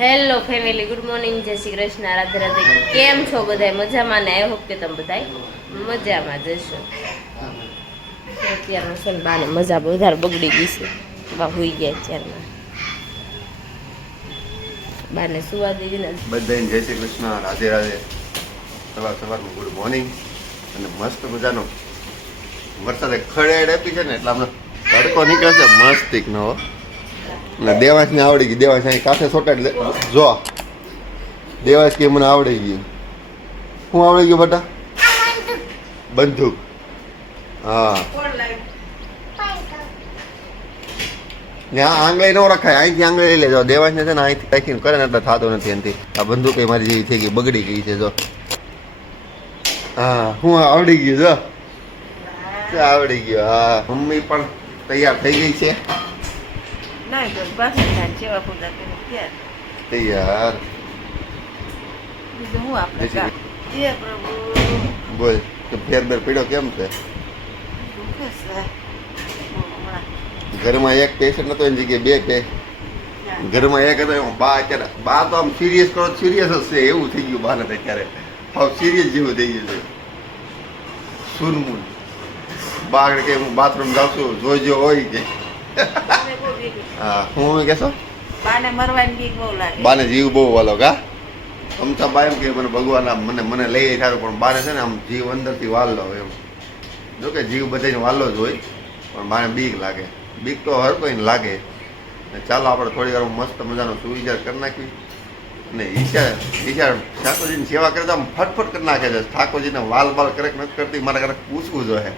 Hello family, good morning, જય શ્રી કૃષ્ણ, રાધે રાધે. કેમ છો બધા? મજામાં ને? આઈ હોપ કે તમે બધા મજામાં જશો. અત્યારમાં છે ને બાને મજા વધારે બગડી ગઈ છે. બા હોઈ ગયા અત્યારમાં. બાને સુવા દેવી ને બધાને જય શ્રી કૃષ્ણ, રાધે રાધે. સવારમાં ગુડ મોર્નિંગ. અને મસ્ત મજાનો વરસાદે ખડેડ આપી છે ને એટલે અમને તડકો નીકળે છે મસ્તીક નો. અને દેવાંશ ને આવડી ગઈ. દેવાંશ અહીં કાંઠે સોટા એટલે જો દેવાંશ કે મને આવડી ગયું. શું આવડી ગયું બેટા? બંદૂક. હા, ત્યાં આંગળી ન રખાય, અહીંથી આંગળી લઈ લેજો. દેવાંશ ને છે ને અહીંથી રાખીને કરે ને એટલે થતો નથી એનાથી. આ બંદૂક મારી જેવી થઈ ગઈ, બગડી ગઈ છે. જો હા, હું આવડી ગયું. જો આવડી ગયો. હા, મમ્મી પણ તૈયાર થઈ ગઈ છે. તૈયાર. બોલ, ફેર બેર પીડ્યો કેમ છે? ઘરમાં એક પેશન્ટ હતો એની જગ્યાએ બે ઘરમાં એક હતો. બા અત્યારે બા તો આમ સિરિયસ કરો સિરિયસ જ છે એવું થઈ ગયું. બાને અત્યારે હાવ સિરિયસ જેવું થઈ ગયું છે. સુનમુન બા કે હું બાથરૂમ જાઉં છું, જોઈજો હોય કે. હા, હું કહેશો? બાને મરવાની બીક બહુ લાગે. બાને જીવ બહુ વાલો કા. અમથા બા એમ કે મને ભગવાન મને લઈ સારું, પણ બાને છે ને આમ જીવ અંદરથી વાલો એમ. જો કે જીવ બધાને વાલો જ હોય, પણ બાને બીક લાગે. બીક તો હર કોઈને લાગે. ચાલો આપણે થોડી વાર મસ્ત મજાનો સુવિચાર કરી નાખવી. અને ઈશાર ઠાકોરજીની સેવા કરે તો આમ ફટફટ કરી નાખે છે. ઠાકોરજીને વાલ બાલ કરે નથી કરતી, મારે કરે પૂછવું જોઈએ.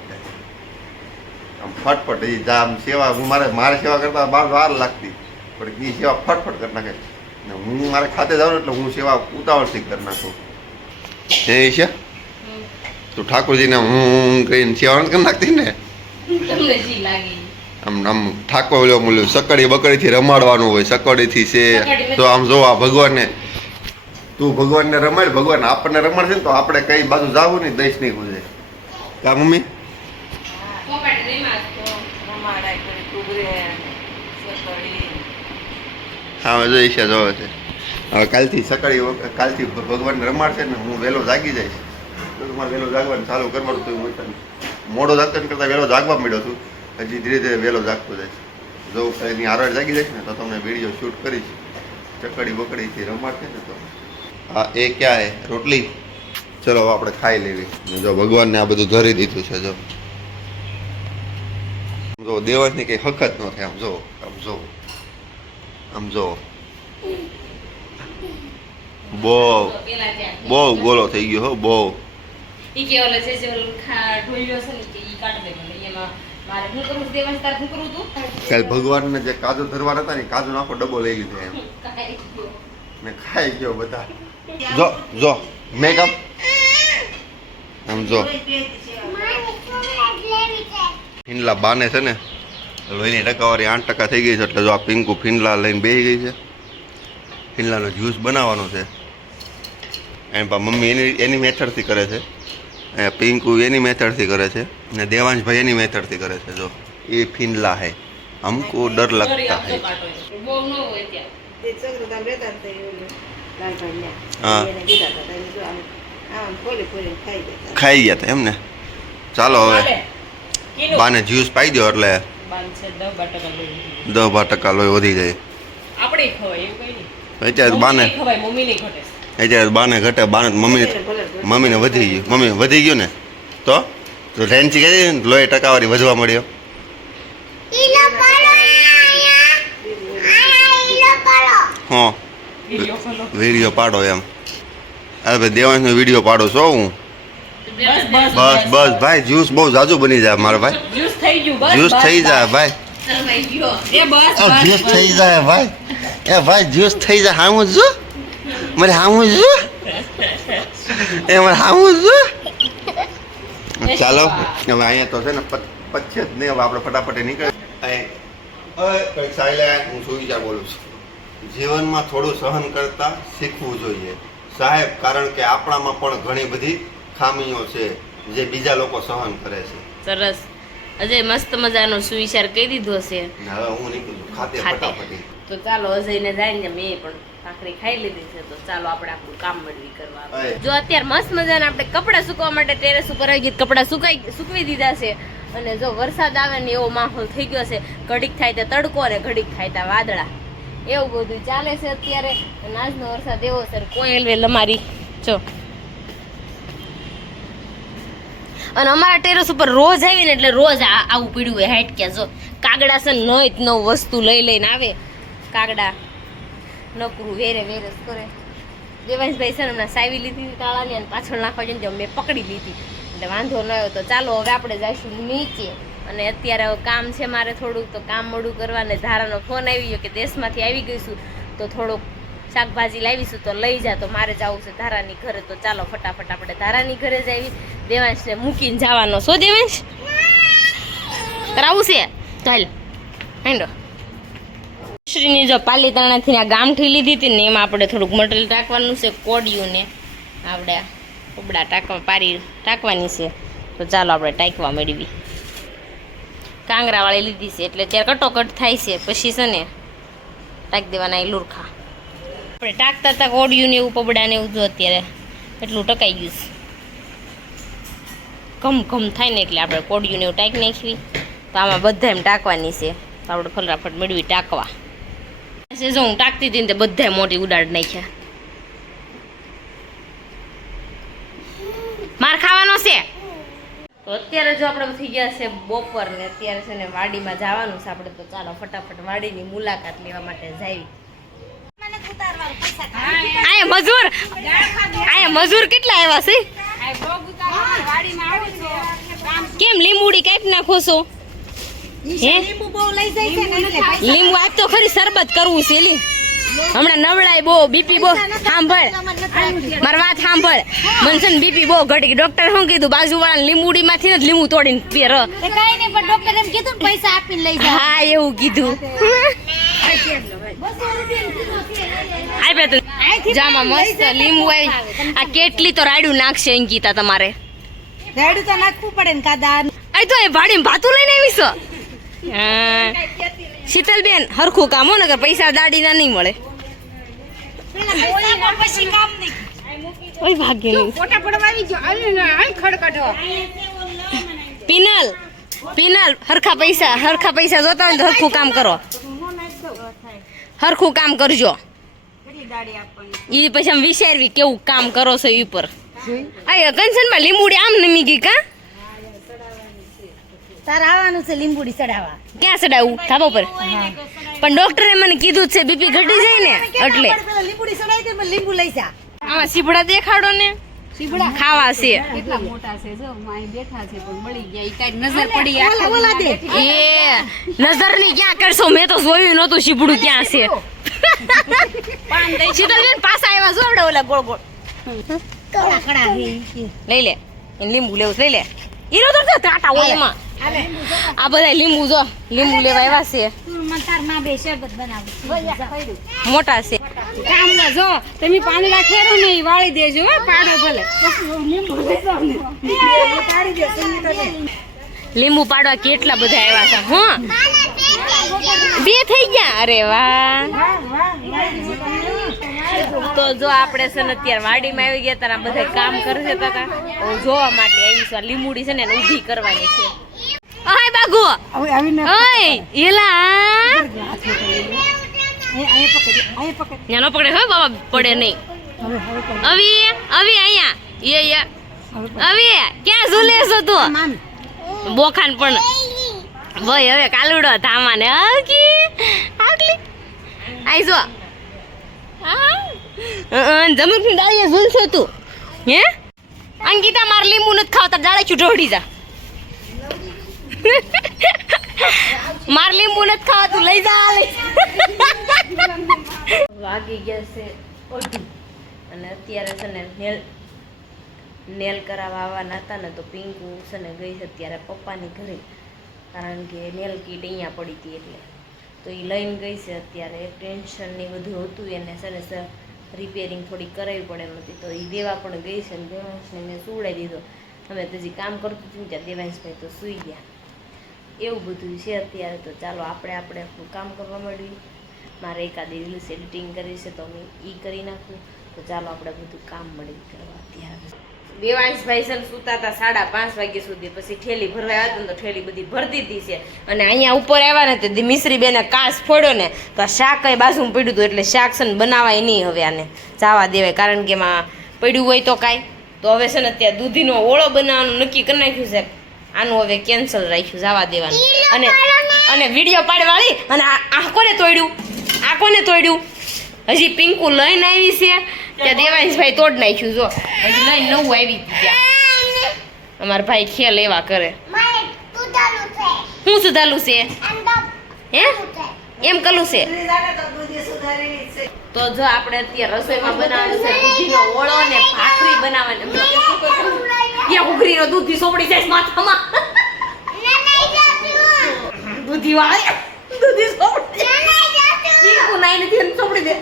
આમ ફટફટ એ આમ સેવા હું મારે સેવા કરતા વાર લાગતી, પણ એ સેવા ફટફટ કરી નાખે. ને હું મારે ખાતે જાઉં એટલે હું સેવા ઉતાવળથી કરી નાખું. હે ઈશા, તું ઠાકોરજીને હું કહીને સેવા નથી કરી નાખતી ને? આમ ઠાકોર ઓલું સકડી બકડીથી રમાડવાનું હોય. સકડીથી છે તો આમ જો આ ભગવાનને તું ભગવાનને રમાડ, ભગવાન આપણને રમાડશે ને તો આપણે કઈ બાજુ જાવું નહીં, દઈશ નહીં ગુજે. કા મમ્મી? હા, જો ઈશા જોવે છે. હવે કાલથી ભગવાનને રમાડશે ને હું વહેલો જાગી જઈશ. તો તમારે વહેલો જાગવાનું ચાલુ કરવાનું. તો મોડો જાગતા કરતાં વહેલો જાગવા મળ્યો છું. હજી ધીરે ધીરે વહેલો જાગતો જાય. જો એની આરડ જાગી જઈશ ને તો તમને વિડીયો શૂટ કરીશ. ચકડી બકડીથી રમાડશે ને તો. હા, એ ક્યાં હે રોટલી? ચલો હવે આપણે ખાઈ લેવી. જો ભગવાનને આ બધું ધરી દીધું છે. જો દેવાંશની કંઈ હકત ન થાય. આમ જો બહુ ગોળો થઈ ગયો હો. બહુ કાલ ભગવાનને જે કાજુ ધરવાના હતા ને કાજુ આખો ડબ્બો લઈ લીધો એમ ને ખાઈ ગયો બધા. જો મેં કામ આમ જો ફીંડલા બાને છે ને લોહીની ટકાવારી 8% થઈ ગઈ છે. એટલે જો આ પિંકુ ફીંડલા લઈને બેસી ગઈ છે. ફીંડલાનો જ્યુસ બનાવવાનો છે. એમ મમ્મી એની મેથડથી કરે છે, પિંકુ એની મેથડથી કરે છે, ને દેવાંશભાઈ એની મેથડથી કરે છે. જો એ ફીંડલા હે, હમકો ડર લગતા હે. હા, ખાઈ ગયા હતા એમ ને. ચાલો હવે બાને જ્યુસ પાઈ દો એટલે 10-12% લોહી વધી જાય. અત્યારે બાને ઘટે. મમ્મીને વધી ગયું. મમ્મી વધી ગયું ને તો રેન્ચી કહી લોહી ટકાવારી વધવા મળ્યો. હા, વિડીયો પાડો એમ. અરે દેવાંશનો વિડીયો પાડો છો હું. બસ ભાઈ, જ્યુસ બહુ જાજુ બની જાય મારા ભાઈ. જ્યુસ થઈ જાય ભાઈ. જ્યુસ થઈ જાય ભાઈ. ભાઈ જ્યુસ થઈ જાય. હામું જો મારે હામું જો મારે હામું જો. ચાલો હવે અહીંયા તો છે ને પચ્છે જ નહીં. હવે આપણે ફટાફટ નીકળે. હું શું વિચાર બોલું છું. જીવનમાં થોડું સહન કરતા શીખવું જોઈએ સાહેબ, કારણ કે આપણામાં પણ ઘણી બધી ખામીઓ છે જે બીજા લોકો સહન કરે છે. સરસ. અજય મસ્ત મજાનો સુવિચાર કહી દીધો છે. હવે હું નીકળું ખાતે ફટાફટ. તો ચાલો અજયને જાય ને મેં પણ ભાખરી ખાઈ લીધી છે, તો ચાલો આપણે આપણું કામ મળવી કરવા. જો અત્યારે મસ્ત મજાના આપણે કપડાં સુકવવા માટે ટેરેસ ઉપર આવી ગઈ, કપડાં સુકવી દીધા છે. અને જો વરસાદ આવે ને એવો માહોલ થઈ ગયો છે, ઘડીક થાય તો તડકો ને ઘડીક થાય તો વાદળા, એવું બધું ચાલે છે અત્યારે. અને આજનો વરસાદ એવો છે, કોયલ વેલ અમારી જો. અને અમારા ટેરેસ ઉપર રોજ આવીને એટલે રોજ આવું પીડ્યું હોય હાઈટ ક્યાં જો કાગડા છે ને નોય નવ વસ્તુ લઈને આવે કાગડા નકરું વેરે વેરસ કરે. દેવાંશભાઈ છે ને હમણાં સાવી લીધી કાળાની અને પાછળ નાખવા જઈને મેં પકડી લીધી એટલે વાંધો ન આવ્યો. તો ચાલો હવે આપણે જઈશું નીચે. અને અત્યારે કામ છે મારે થોડુંક, તો કામ મોડું કરવા ને ધારાનો ફોન આવી ગયો કે દેશમાંથી આવી ગઈશું તો થોડુંક શાકભાજી લાવીશું તો લઈ જા. તો મારે જવું છે ધારાની ઘરે, તો ચાલો ફટાફટ આપણે ધારાની ઘરે જ આવી. દેવાંશને મૂકીને જવાનો. શું દેવાંશ કરાવું છે? ચાલ હેંડો. શ્રીની જો પાલીતાણાથી આ ગામઠી લીધી હતી ને એમાં આપણે થોડુંક મટીરિયલ ટાંકવાનું છે, કોડિયું ને આપણે કપડા ટાંકવાની છે. તો ચાલો આપણે ટાંકવા મેળવી. કાંગરાવાળી લીધી છે એટલે ત્યારે કટોકટ થાય છે, પછી છે ને ટાંકી દેવાના એ લુરખા. આપણે ટાંકતા હતા કોડિયું ને એવું પબડા ને એવું જો અત્યારે એટલું ટકાઈ ગયું છે. ઘમ થાય ને એટલે આપણે કોડિયું ને એવું ટાંકી નાખવી. તો આમાં બધા એમ ટાંકવાની છે, તો આપણે ફટાફટ મેળવી ટાંકવા. જો હું ટાંકતી હતી ને તે બધા મોટી ઉડાડી નાખ્યા. માર ખાવાનો છે. તો અત્યારે જો આપણે થઈ ગયા છે બપોર ને અત્યારે છે ને વાડીમાં જવાનું છે આપણે. તો ચાલો ફટાફટ વાડીની મુલાકાત લેવા માટે જઈએ. આયા મજૂર કેટલા આવ્યા છે? કેમ લીંબુડી કાપી નાખો છો? લીંબુ આજ તો ખરી શરબત કરવું છે. હમણાં નવડાય બહુ, બીપી બહુ. સાંભળ મારી વાત સાંભળ, મને છે ને બીપી બહુ ઘટી. ડોક્ટર શું કીધું? બાજુવાળા લીંબુડી માંથી ને લીંબુ તોડીને પીર. પૈસા આપીને લઈ જા. હા એવું કીધું. જામાં મસ્ત લીંબુ આવી. આ કેટલી તો રાડ્યું નાખશે અંકિતા તમારે? રાડ્યું તો નાખવું પડે ને કાદા. આ તો એ ભાડીમાં ભાતું લઈને આવી છો. શીતલબેન હરખું કામ હો, નકર પૈસા દાડીના નહીં મળે. ઓય ભાગ્ય ફોટા પડવા આવી ગયો. આવી ખડકડો પિનલ હરખા પૈસા જોતા હોય તો હરખું કામ કરો. હરખું કામ કરજો. ઈ પછી આમ વિચારવી કેવું કામ કરો છો ઈ પર. આ કંચનમાં લીંબુડી આમ નમી ગઈ કા? તાર આવવાનું છે લીંબુડી ચડાવવા. ક્યાં ચડાવું? ધાબા પર. પણ ડોક્ટરે મને કીધું છે બીપી ઘટી જાય ને એટલે લીંબુડી ચડાવી દે, લીંબુ લઈ જા. આમાં સીભડા દેખાડો ને. સીભડા ખાવા છે. કેટલા મોટા છે જો માઈ બેઠા છે પણ મળી ગયા. ઈ કાઈ નજર પડી ઓલા દે. એ નજર ની ક્યાં કરશો? મેં તો જોયું નતું સીભડું ક્યાં છે. શીતલબેન પાછા આવ્યા જો આપણે ઓલા ગોળ ગોળ. લઈ લે એને લીંબુ લેવું લઈ લે. ઈરો તો ટાટા હોય એમાં. આ બધા લીંબુ જો લીંબુ લેવા આવ્યા છે. મોટા છે. કામ ના જો તમે પાંદડા ખેરો ને ઈ વાળી દેજો હો, પાડો ભલે. લીંબુ પાડવા કેટલા બધા આવ્યા છે. હા 2 થઈ ગયા. અરે વાહ. તો જો આપણે છે ને અત્યારે વાડીમાં આવી ગયા તારા બધા કામ કરે છે તાતા જોવા માટે આવીશું. લીંબુડી છે ને ઊભી કરવાની છે. હાય બાગુ ઓય એલા નો પકડે હો બાબા, પડે નહીં. અવી અહીંયા અવી ક્યાં ઝૂલે છો તું? બોખાન પણ ભાઈ હવે કાલુડો ધામાને આટલી આઈ જો જમીન ડાળીએ ઝૂલશો તું. હે અંકિતા માર લીંબુ નથી ખાવતા, ડાળે છું ઢોળી જા. માર લીંબુ નથી ખાવાતું, લઈ જા. વાગી ગયા છે 8 અને અત્યારે છે ને નેલ કરાવવા આવવાના હતા ને તો પિંકુ છે ને ગઈ છે અત્યારે પપ્પાની ઘરે, કારણ કે નેલ કીટ અહીંયા પડી હતી એટલે તો એ લઈને ગઈ છે. અત્યારે ટેન્શન ને બધું હતું એને છે ને રિપેરિંગ થોડી કરાવી પડે એમ હતી, તો એ દેવા પણ ગઈ છે. ને દેવાંશને મેં સુવડાવી દીધો. અમે તો જે કામ કરતું હતું ત્યાં દેવાંશભાઈ તો સૂઈ ગયા. એવું બધું છે અત્યારે. તો ચાલો આપણે આપણું કામ કરવા માંડવી. મારે એકાદ રીલ્સ એડિટિંગ કરી છે તો હું એ કરી નાખું. તો ચાલો આપણે બધું કામ મળી કરવા અત્યારે. દેવાંશભાઈ છે ને સૂતા હતા 5:30 વાગ્યા સુધી, પછી ઠેલી ભરવા આવ્યા હતા ને તો ઠેલી બધી ભરતી હતી છે. અને અહીંયા ઉપર આવ્યા ને તે મિશ્રી બેને કાચ ફોડ્યો ને તો આ શાક કઈ બાજુમાં પડ્યું હતું, એટલે શાક છે ને બનાવાય નહીં હવે, આને જવા દેવાય, કારણ કે એમાં પડ્યું હોય તો કાંઈ. તો હવે છે ને ત્યાં દૂધીનો ઓળો બનાવવાનું નક્કી કરી નાખ્યું છે. આનું હવે કેન્સલ રાખ્યું, જવા દેવાનું. અને વિડીયો પાડવાળી અને આ કોને તોડ્યું, આ કોને તોડ્યું? હજી પિંકુ લઈને આવી છે ત્યાં દેવાંશભાઈ તોડ નાખ્યું. જો હજી લઈને નવું આવી ત્યાં અમારા ભાઈ ખેલ એવા કરે. શું સુધારું છે હે એમ કલું છે? તો જો આપણે અત્યારે રસોઈમાં બનાવવાનું છે દૂધીનો ઓળો ને ભાખરી બનાવવાની. ત્યાં ઉઘરીનો દૂધી સોપડી જાય માથામાં. દૂધી વાળી દૂધી સોપડી પિંકુ નાઈ નથી સોપડી દે.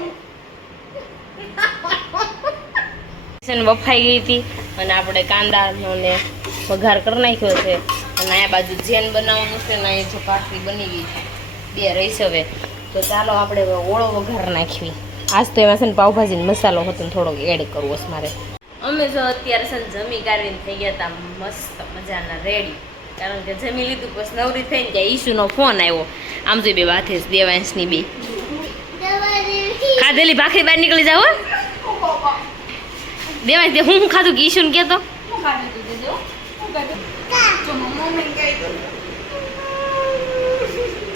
બફાઈ ગઈ હતી અને આપણે કાંદાનો ને વઘાર કરી નાખ્યો છે. અને આ બાજુ જેન બનાવવાનું છે ને અહીંયા જો ભાખરી બની ગઈ છે, 2 રહી છે હવે. તો ચાલો આપણે ઓળો વઘાર નાખવી. આજ તો એમાં છે ને પાવભાજીનો મસાલો હતો ને થોડોક એડ કરવો છે મારે. અમે જો અત્યારે છે ને જમી કાઢીને થઈ ગયા હતા મસ્ત મજાના રેડી, કારણ કે જમી લીધું પછી નવરી થઈને ત્યાં ઈશુનો ફોન આવ્યો. આમ તો બે વાથે દેવાંશની બે ખાધેલી ભાખરી બહાર નીકળી જાવ. દેવાંશ તે હું ખાધું કે ઈશુને કહેતો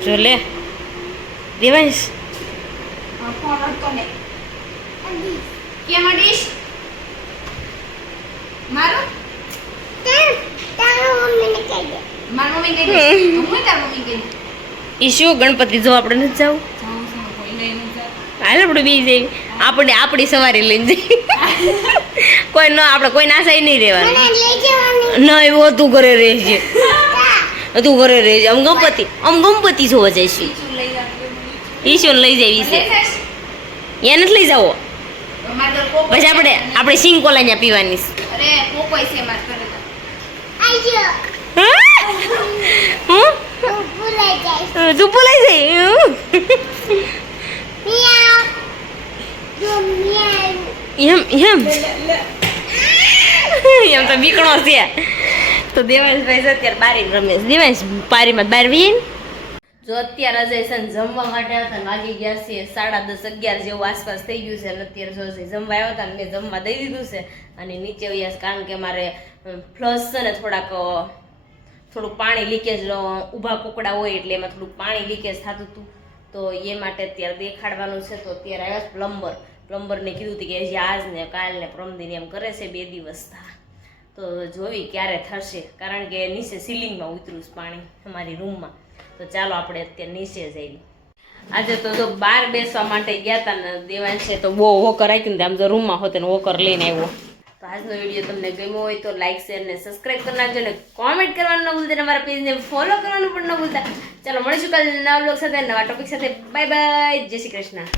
જો લે દેવાંશ કેમ અડીશ મારો મારો મમ્મી કહી દે હું તાર મમ્મી કહી દે. ઈશુ ગણપતિ જો આપણે નથી જાવ, હાલ આપણે બી જઈએ, આપણે આપણી સવારી લઈને જઈએ. કોઈ ન આપણે કોઈ નાસાઈ નહીં રહેવાનું. ના એવો તું ઘરે રહેજે, તું ઘરે રહેજે. આમ ગણપતિ જોવા જઈશું. ઈશુને લઈ જવી છે, એ નથી લઈ જાવો. પછી આપણે સિંગ કોલા ત્યાં પીવાની તું ભૂલાઈ જાય એમ તો બીકણો છે. તો દેવાંશભાઈ છે અત્યારે બારી રમે. દેવાંશ પારીમાં બહાર વીએ. જો અત્યારે અજય છે ને જમવા માટે હતા ને વાગી ગયા છે 10:30 11 જેવું આસપાસ થઈ ગયું છે. અને અત્યારે જો અજય જમવા આવ્યા હતા ને મેં જમવા દઈ દીધું છે અને નીચે વ્યાસ, કારણ કે મારે ફ્લશ છે ને થોડુંક પાણી લીકેજ, ઊભા કુકડા હોય એટલે એમાં થોડુંક પાણી લીકેજ થતું હતું. તો એ માટે અત્યારે દેખાડવાનું છે. તો અત્યારે આવ્યા પ્લમ્બરને કીધું હતું કે હજી આજ ને કાલ ને પ્રમદિન એમ કરે છે 2 દિવસ થા. તો જોવી ક્યારે થશે, કારણ કે નીચે સીલિંગમાં ઉતર્યું છે પાણી અમારી રૂમમાં. તો ચાલો આપણે અત્યારે નીચે જઈએ. આજે તો જો બહાર બેસવા માટે ગયા હતા ને દેવાંશે તો બહુ વોકર આપ્યું ને આમ જો રૂમમાં હોતે ને વોકર લઈને આવ્યો. તો આજનો વિડીયો તમને ગમ્યો હોય તો લાઈક શેર ને સબસ્ક્રાઈબ કરી નાખજો અને કોમેન્ટ કરવાનું ન ભૂલતા, અમારા પેજને ફોલો કરવાનું પણ ન ભૂલતા. ચાલો મળીશું કાલે નવા બ્લોગ સાથે, નવા ટોપિક સાથે. બાય બાય, જય શ્રી કૃષ્ણ.